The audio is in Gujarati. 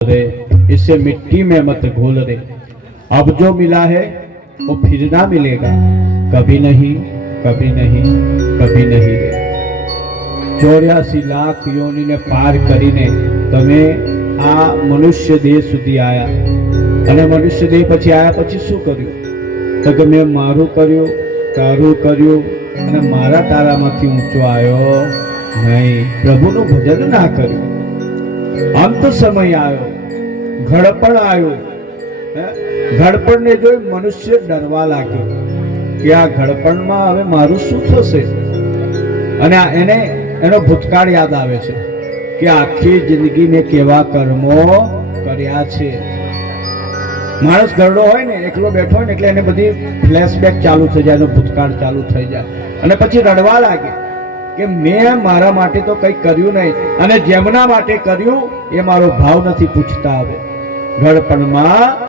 रे, इसे मिट्टी में मत घोल रे। अब जो मिला है वो फिर ना मिलेगा, कभी नहीं, कभी नहीं, कभी नहीं रे। 84 लाख योनिने पार करीने तमे आ मनुष्य देह सुधी आया અને મનુષ્ય દેહ પછી આયા પછી શું કર્યું? તો કે મેં મારું કર્યું, તારું કર્યું અને મારા તારામાંથી ઊંચો આવ્યો નહીં. પ્રભુનું ભજન ના કર્યું. અંત સમય આવ્યો, ઘડપણ આવ્યું. ઘડપણને જોઈ મનુષ્ય ડરવા લાગ્યો કે આ ઘડપણમાં હવે મારું શું થશે. અને એને એનો ભૂતકાળ યાદ આવે છે કે આખી જિંદગી મેં કેવા કર્મો કર્યા છે. માણસ ગરડો હોય ને, એકલો બેઠો હોય ને, એટલે એને બધી ફ્લેશબેક ચાલુ થઈ જાય, એનો ભૂતકાળ ચાલુ થઈ જાય અને પછી રડવા લાગે કે મેં મારા માટે તો કંઈ કર્યું નહીં અને જેમના માટે કર્યું એ મારો ભાવ નથી પૂછતા. હવે ઘડપણમાં